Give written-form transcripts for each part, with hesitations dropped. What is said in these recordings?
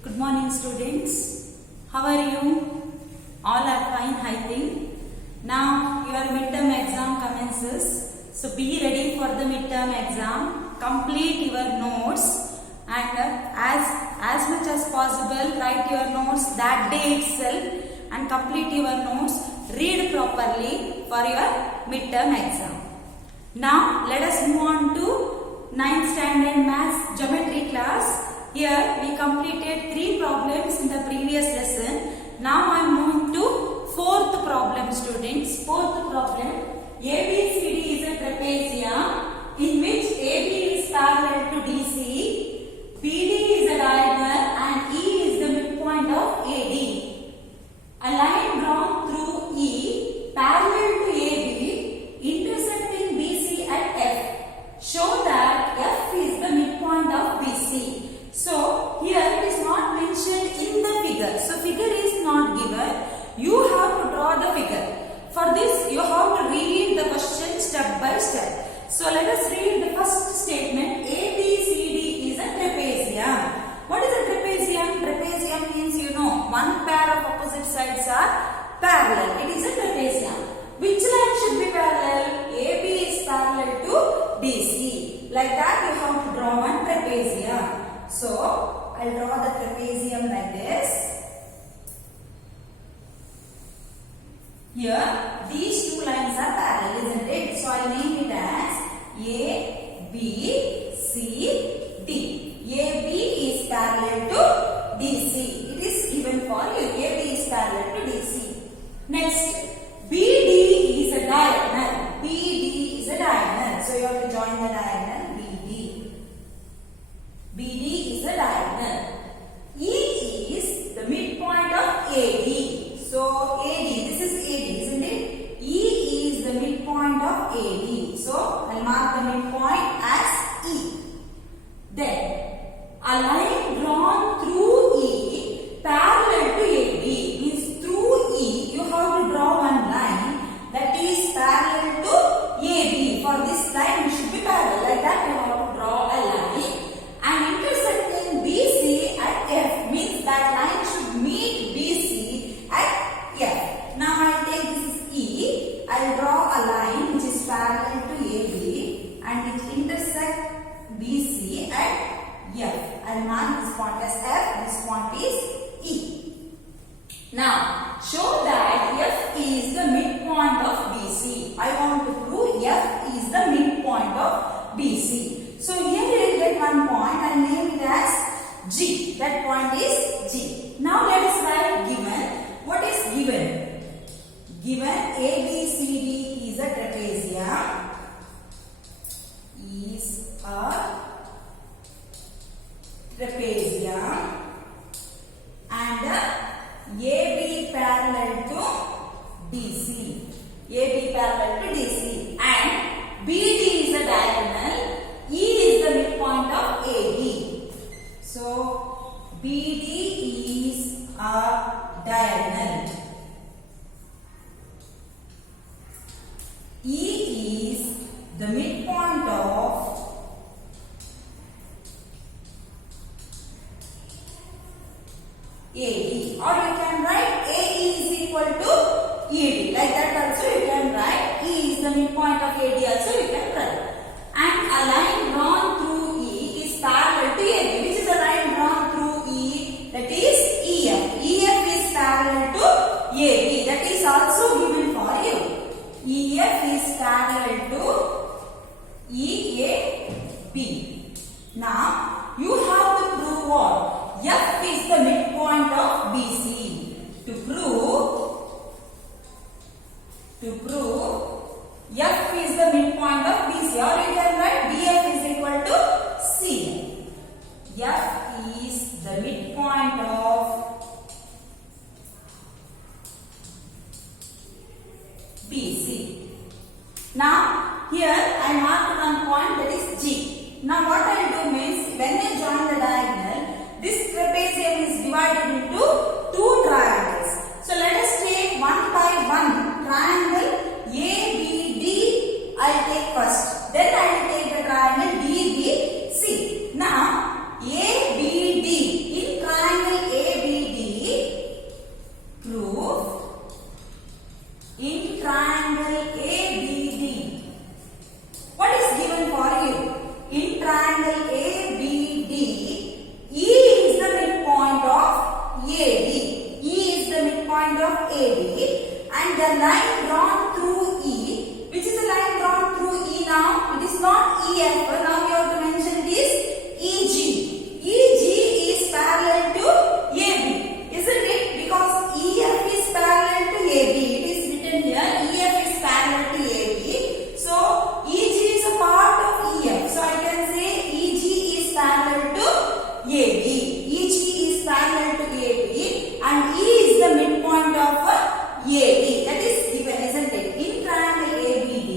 Good morning, students. How are you? All are fine, I think. Now your midterm exam commences. So be ready for the midterm exam. Complete your notes and as much as possible write your notes that day itself and complete your notes. Read properly for your midterm exam. Now let us move on to 9th standard maths geometry class. Here we completed 3 problems in the previous lesson. Now I am moving to 4th problem, students. 4th problem. ABCD is a trapezium in which AB is parallel to DC, BD is a diagonal and E is the midpoint of AD. A line drawn through E parallel to AB intersecting BC at F. Show that F is the midpoint of BC. So here it is not mentioned in the figure. So figure is not given. You have to draw the figure. For this you have to read the question step by step. So let us read the first statement. ABCD is a trapezium. What is a trapezium? Trapezium means you know one pair of opposite sides are parallel. It is a trapezium. Which line should be parallel? AB is parallel to DC. Like that you have to draw one trapezium. So, I will draw the trapezium like this. Here, these two lines are parallel, isn't it? So, I will name it as A, B, C, D. AB is parallel to DC. It is given for you. AB is parallel to DC. Next, BD is a diagonal. BD is a diagonal. So, you have to join the diagonal. BD is a diagonal. E is the midpoint of AD. So AD, this is AD, isn't it? E is the midpoint of AD. So I'll mark the midpoint as E. Then a line drawn through E parallel to AD means through E you have to draw one line that is parallel to AB. For this line you should be parallel. Like that you have to draw a line. And intersecting BC at F means that line should meet BC at F. Now I will take this is E. I will draw a line which is parallel to AB and it intersects BC at F. I will mark this point as F. This point is E. Now show that F is the midpoint of BC. I want to prove F is the midpoint of BC. So here you will get one point and name it as G. That point is G. Now let us write given. What is given? Given ABCD is a trapezium. Is a trapezium and AB parallel to DC. AB parallel to DC and BD is a diagonal. E is the midpoint of AD. So, BD is a diagonal. E is the midpoint of AD. Or you can write AE is equal to ED. Like that also you can write. E is the midpoint of AD also you can write. And a line drawn through E is parallel to AB. Which is a line drawn through E? That is EF. EF is parallel to AB. That is also given for you. EF is parallel to EAB. Now, you have to prove what? F is the midpoint of BC. To prove F is the midpoint of BC, or you can write BF is equal to C. F is the midpoint of BC. Now here I marked one point that is G. Now what I will do means when you join the diagonal, this trapezium is divided into 2 triangles. So let us take one by one triangle ABD. I will take first. Then I will take the triangle DBC. Now ABD in triangle EF, now you have to mention this EG. EG is parallel to AB, isn't it? Because EF is parallel to AB. It is written here, EF is parallel to AB. So EG is a part of EF. So I can say EG is parallel to AB. EG is parallel to AB and E is the midpoint of AB. That is given, isn't it? In triangle ABD,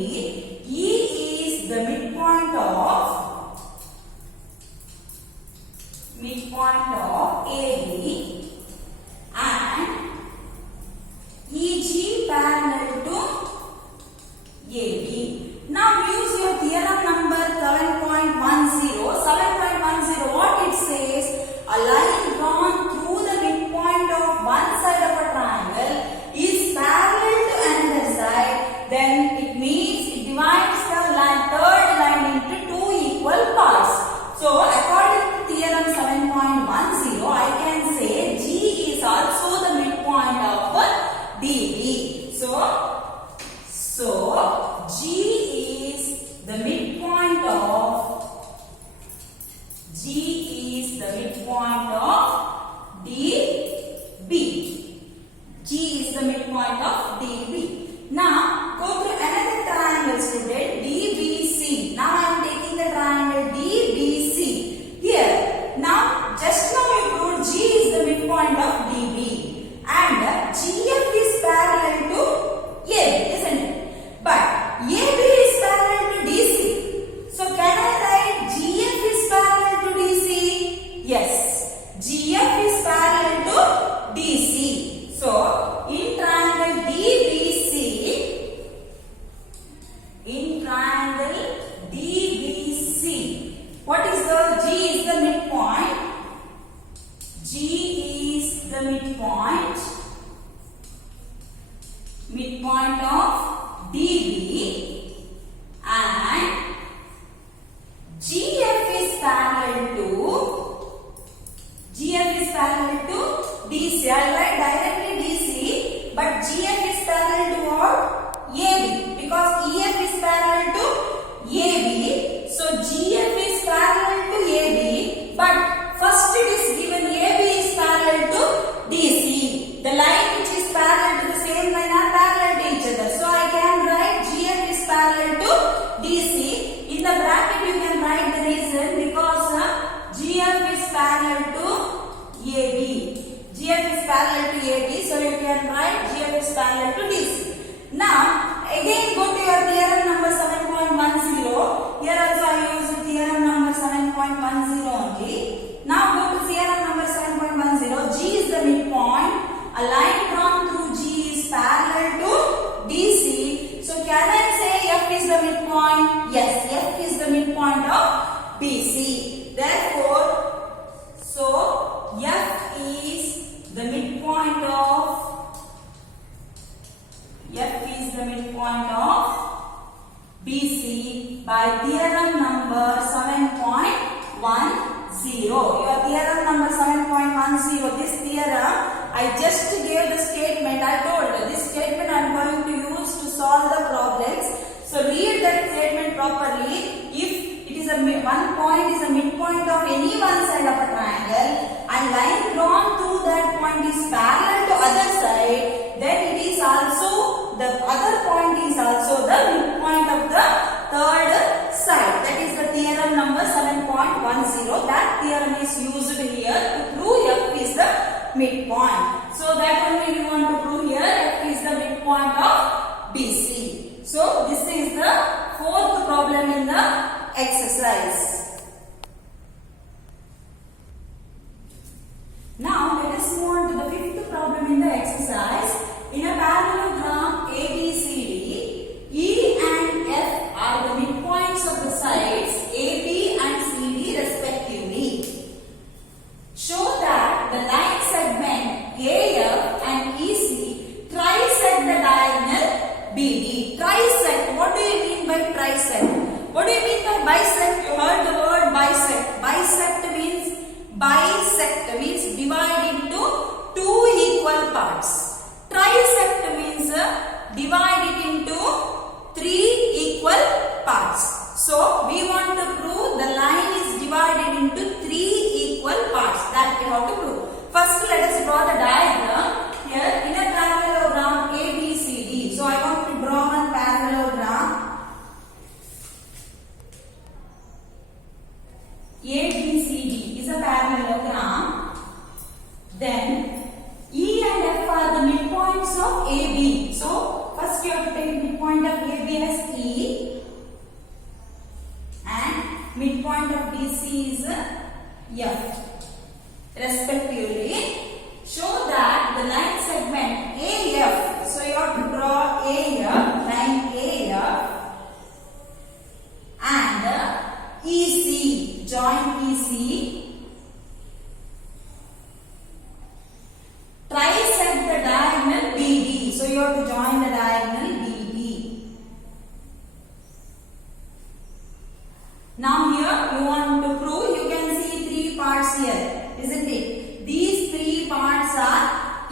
E is the midpoint of AB and EG parallel to AB. Now use your theorem number 7.10. 7.10, what it says? A line drawn through the midpoint of one side of a triangle is parallel to another side. Then it means it divides the third line into two equal parts. So according to theorem 7.10, I can say G is also the midpoint of DB. So G is the midpoint of DB. G is the midpoint of DB. Now go to another triangle, student, DBC. Now I am taking the triangle DBC. Here, now just now you proved G is the midpoint of DB and GF is parallel to AB, isn't it? But AB is parallel to DC. So can I write GF is parallel to DC? Yes, GF is parallel to DC. So in triangle DBC, what is the G is the midpoint? G is the midpoint of DB and GF is parallel to DC. I'll write directly DC, but GF is parallel to what? AB, because EF is parallel to AB. So GF is parallel to AB, but first it is given AB is parallel to DC. The line which is parallel to the same line are parallel to each other. So I can write GF is parallel to DC. In the bracket you can write the reason, because GF is parallel to AB. GF is parallel to AB, so you can write GF is parallel to DC. Now again go to your theorem number 7.10. Here also I use theorem number 7.10 only. Now go to theorem number 7.10. G is the midpoint. A line drawn through G is parallel to DC. So can I say F is the midpoint? Yes, F is the midpoint of BC. Therefore, so F is the midpoint of BC by theorem number 7.10. Your theorem number 7.10, this theorem, I just gave the statement. I told this statement I am going to use to solve the problems. So read that statement properly. If it is one point is a midpoint of any one side of a triangle and line drawn through that point is parallel to other side, then it is also, the other point is also the midpoint of the third side. That is the theorem number 7.10. That theorem is used here to prove F is the midpoint. So that only we want to prove here, F is the midpoint of BC. So this is the fourth problem in the exercise. Now let us move on to the fifth problem in the exercise. In a parallelogram ABCD, E and F are the midpoints of the sides AB and CD respectively. Show that the line segment AF and EC trisect the diagonal BD. Trisect, what do you mean by trisect? What do you mean by bisect? You heard the word bisect. Bisect means divide into two equal parts. Trisect means divide it into three equal parts. So we want to prove the line is divided into 3 equal parts. That we have to prove. First, let us draw the diagram. Here in a parallelogram ABCD. So I want to draw one parallelogram. ABCD is a parallelogram. Then E and F are the midpoints of AB. So first you have to take midpoint of AB as E and midpoint of BC is F respectively. Show that the line segment AF. So you have to draw AF, line AF and EC, join EC. Trisect the diagonal BD. So you have to join the diagonal BD. Now here you want to prove, you can see 3 parts here, isn't it? These 3 parts are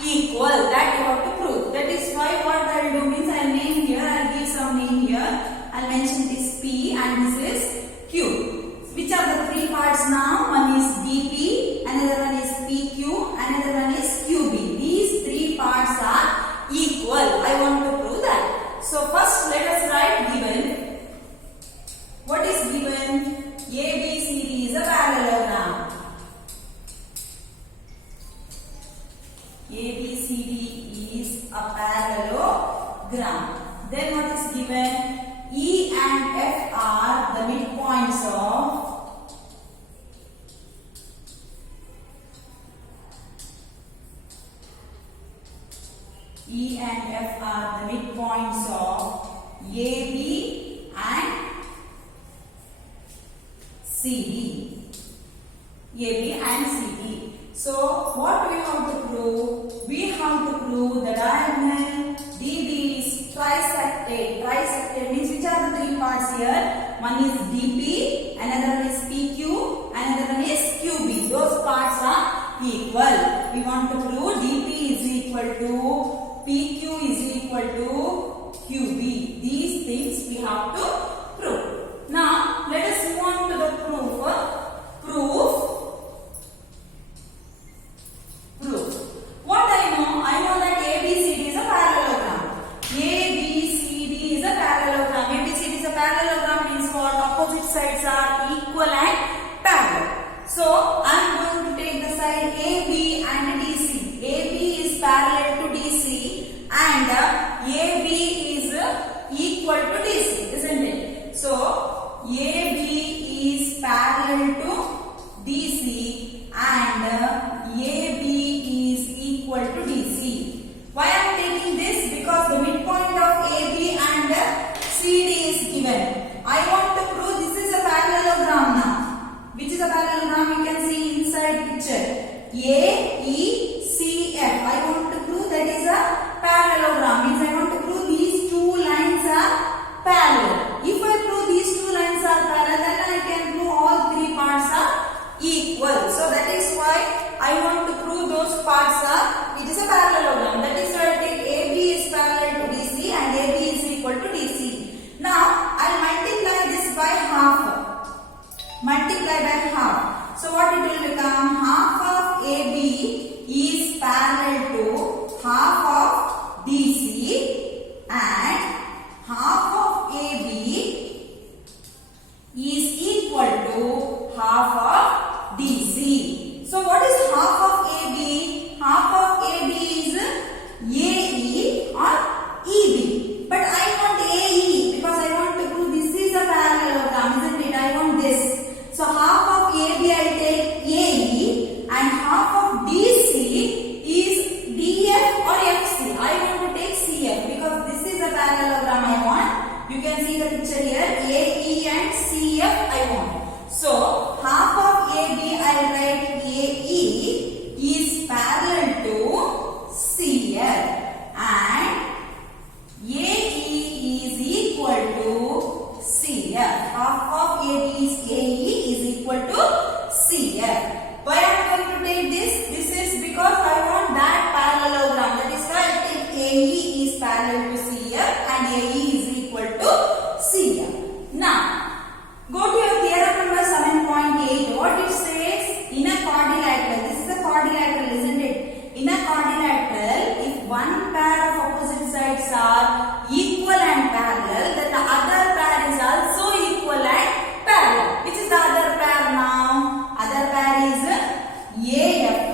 equal. That you have to prove. That is why what I will do means I will name here, I will give some name here. I will mention this P and this is Q. Which are the 3 parts now? One is DP, another one is PQ, another one is QB. These 3 parts are equal. I want to prove that. So first let us write given. What is given? ABCD is a parallelogram. ABCD is a parallelogram. Then what is given? E and F are the midpoints of E and F are the midpoints of AB and CD. AB and CD. So what we have to prove? We have to prove the diagonal DB is trisected. Trisected means which are the 3 parts here? One is DP, another one is PQ, another one is QB. Those parts are equal. We want to prove DP is equal to PQ is equal to QB. These things we have to prove. Now let us move on to the proof. What I know that ABCD is a parallelogram. ABCD is a parallelogram. ABCD is a parallelogram means what? Opposite sides are equal and parallel. So I am going to take the side AB and DC. AB is parallel to DC and AB is equal to DC, isn't it? So AB is parallel to DC and AB is equal to DC. Why I am taking this? Because the midpoint of AB and CD is given. I want to prove this is a parallelogram now. Which is a parallelogram? You can see inside picture. AECF. I want to prove that is a parallelogram. Means I want to prove these 2 lines are parallel. If I prove these 2 lines are parallel, then I can prove all 3 parts are equal. So that is why I want to prove those parts are, it is a parallelogram. That is why I take AB is parallel to DC and AB is equal to DC. Now I will multiply this by half. Multiply by half. So what it will become? Half of AB is parallel to half of DC and half of AB is equal to half of DC. So what is half of AB? Half of AB is AE or EB. But I want AE because I want to prove this is a parallelogram, isn't it? I want this. So half of AB I will take A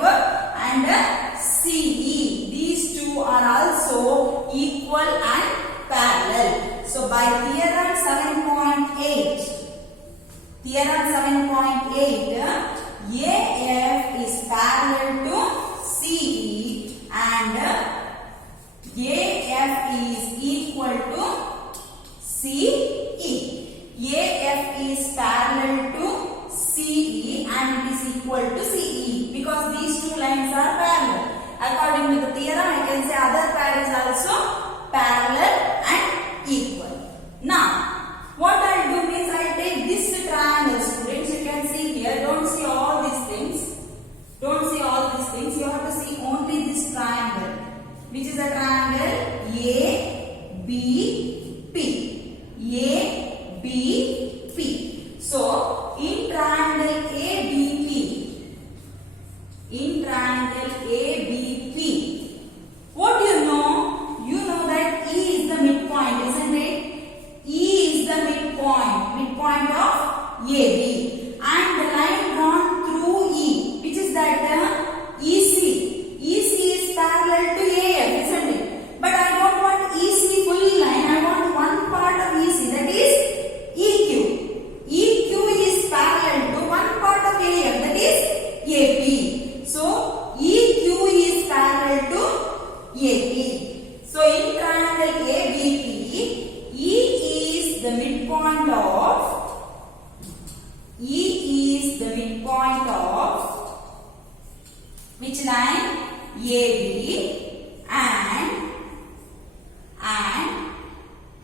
and CE. These two are also equal and parallel. So by theorem 7.8, AF is parallel to CE and AF is equal to CE. AF is parallel to CE and it is equal to CE because these two lines are parallel. According to the theorem, I can say other pair is also parallel and equal. Now, what I'll do is I'll take this triangle, students. You can see here. Don't see all these things. Don't see all these things. You have to see only this triangle, which is a triangle ABP. ABP. So, in triangle ABP, what do you know? You know that E is the midpoint, isn't it? E is the midpoint of AB, and the line drawn through E, which is that EC. EC is parallel to AF, isn't it? But I don't want EC full line. I want one part of EC, that is EQ. EQ is parallel to one part of AF, that is AP. So EQ is parallel to AP. So in triangle ABP, E is the midpoint of which line? AB, and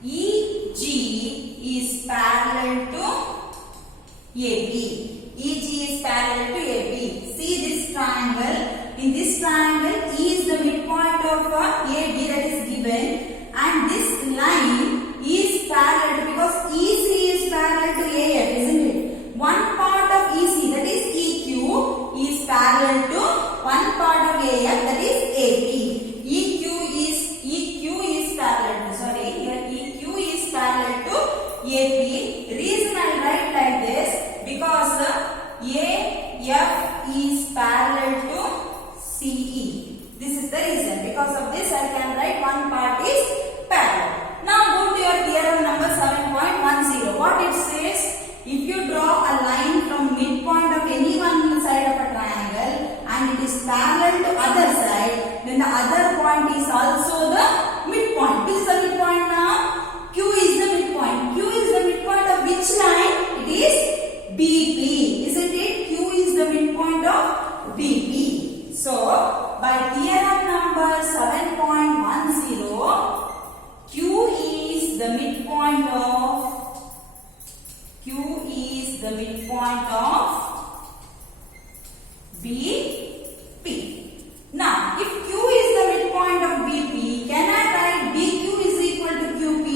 EG is parallel to AB. EG is parallel to AB. See this triangle. In this triangle, E is the midpoint of AB, that is given, and this line is parallel because EC is parallel to AF, isn't it? One part of EC, that is EQ, is parallel to one part of AF, that is AP. EQ is parallel to, sorry, here EQ is parallel to AP. Reason I write like this because AF is parallel to CE. This is the reason. Because of this, I can write one part is parallel. Now go to your theorem number 7.10. What it says? If you draw a line from midpoint of any one side of a triangle and it is parallel to other side, then the other point is also the midpoint. Which is the midpoint now? Q is the midpoint. Q is the midpoint of which line? It is BP. Isn't it? Q is the midpoint of BP. So, by theorem number 7.10, Q is the midpoint of BP. Now, if Q is the midpoint of BP, can I write BQ is equal to QP?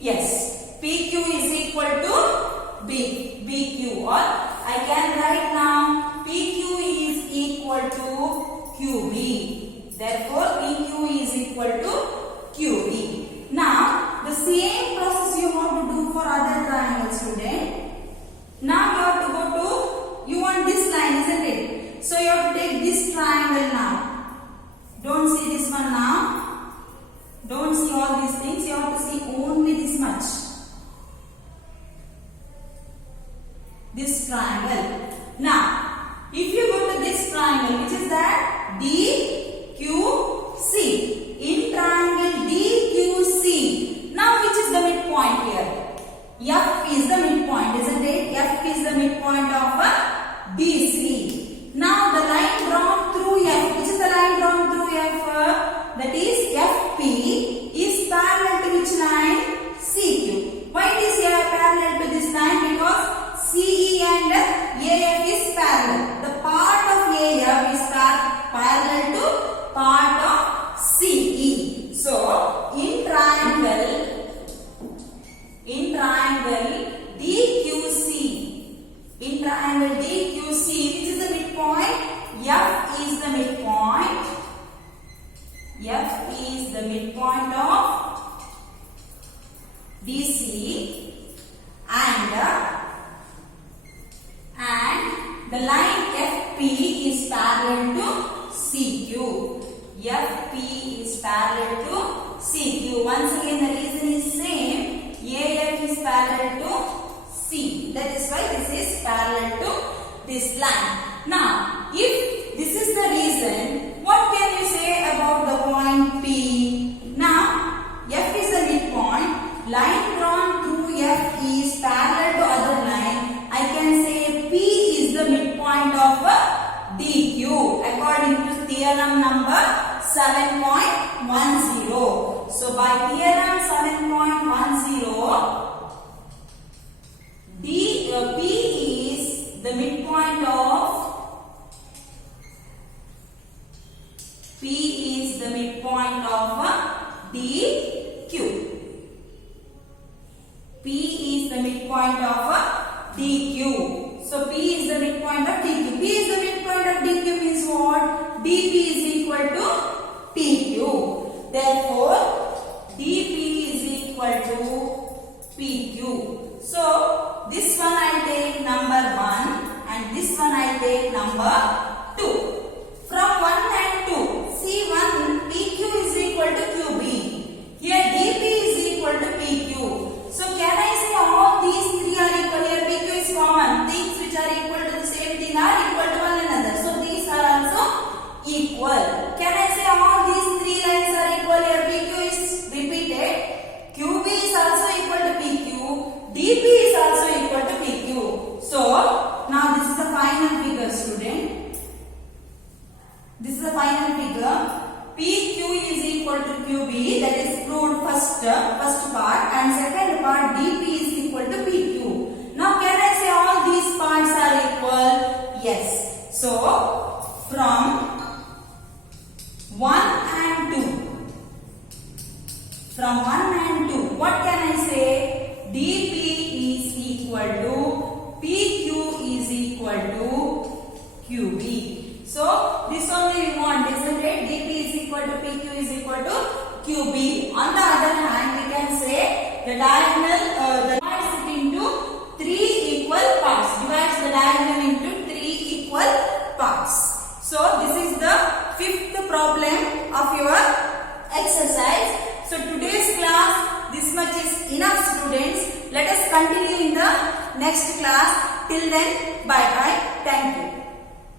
Yes. PQ is equal to BQ, or I can write now PQ is equal to QB. Therefore, PQ is equal to QB. Now, the same process you have to do for other triangles, student. Now you have to go to, you want this line, isn't it? So you have to take this triangle now. Don't see this one now. Don't see all these things. You have to see only this much. This triangle. Now, if you go to this triangle, which is that DQC. In triangle DQC. Now, which is the midpoint here? F is the midpoint, isn't it? F is the midpoint of BC. Now, the line drawn through F, which is the line drawn through F? That is FP is parallel to which line? CQ. FP is parallel to CQ. Once again the reason is same. AF is parallel to C. That is why this is parallel to this line. Now, if this is the reason, what can we say about the point P? Now, F is the midpoint. Line drawn through F is parallel to other line. I can say P is the midpoint of DQ according to theorem number 7.10. So by theorem 7.10, P is the midpoint of DQ. P is the midpoint of DQ. So P is the midpoint of DQ. P is the midpoint of DQ means what? DP is equal to PQ. Therefore, DP is equal to PQ. So this one I take number 1 and this one I take number 2. From 1 and 2, see 1 PQ is equal to QB. Here DP is equal to PQ. So can I say all these three are equal? Here PQ is common. Things which are equal to the same thing are equal to one another. So these are also equal. Can I say all these three lines are equal? Here PQ is repeated. QB is also equal to PQ. DP is also equal to PQ. So now this is the final figure, student. This is the final figure. PQ is equal to QB, that is proved first part, and second part DP is equal to PQ. Now can I say all these parts are equal? Yes. So from 1 and 2, what can I say? DP is equal to PQ is equal to QB. So this only we want, isn't it? DP is equal to PQ is equal to QB. On the other hand, we can say the diagonal divides it into 3 equal parts. Divides the diagonal into 3 equal parts. So this is the 5th problem of your exercise. So today's class, this much is enough, students. Let us continue in the next class. Till then, bye bye. Thank you.